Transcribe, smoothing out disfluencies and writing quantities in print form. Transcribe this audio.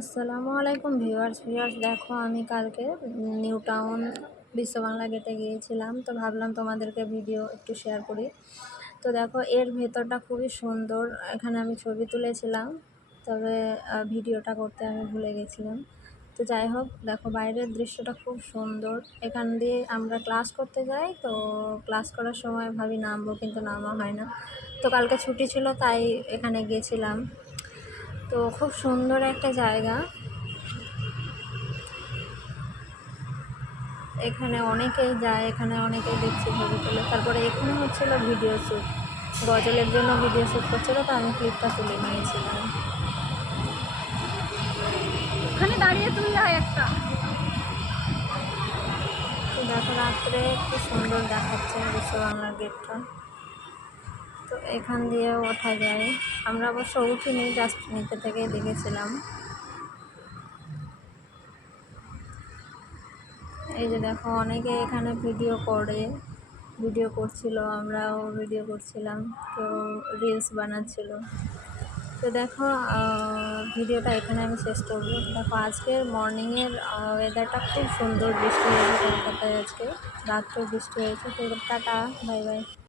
আসসালামু আলাইকুম ভিউয়ার্স দেখো আমি কালকে নিউ টাউন বিশ্ব বাংলা গেটে গিয়েছিলাম। তো ভাবলাম তোমাদেরকে ভিডিও একটু শেয়ার করি। তো দেখো এর ভেতরটা খুবই সুন্দর, এখানে আমি ছবি তুলেছিলাম, তবে ভিডিওটা করতে আমি ভুলে গেছিলাম। তো যাই হোক, দেখো বাইরের দৃশ্যটা খুব সুন্দর। এখান দিয়ে আমরা ক্লাস করতে যাই, তো ক্লাস করার সময় ভাবি নামবো, কিন্তু নামা হয় না। তো কালকে ছুটি ছিল তাই এখানে গেছিলাম। তো খুব সুন্দর একটা জায়গা। এখানে অনেকেই যায়, এখানে অনেকেই দেখছি ছবি তোলে। তারপরে এখানে হচ্ছিল ভিডিও শ্যুট, গজলের জন্য ভিডিও শ্যুট করছিল, তো আমি ক্লিপটা তুলে নিয়েছিলাম। ওখানে দাঁড়িয়ে তুই আয় একটা। তো দেখো রাত্রে খুব সুন্দর দেখাচ্ছে বিশ্ব বাংলার গেটটা। তো এখান দিয়ে ওঠা যায়। আমরা অবশ্য উঠিনি, জাস্ট নিচে থেকে দেখেছিলাম। এই যে দেখো অনেকে এখানে ভিডিও করছিল, আমরাও ভিডিও করছিলাম, কেউ রিলস বানাচ্ছিল। তো দেখো ভিডিওটা এখানে আমি শেষ করবো। দেখো আজকের মর্নিংয়ের ওয়েদারটা খুব সুন্দর, বৃষ্টি হয়েছে কলকাতায় আজকে, রাত্রে বৃষ্টি হয়েছে। তো টাটা, বাই বাই।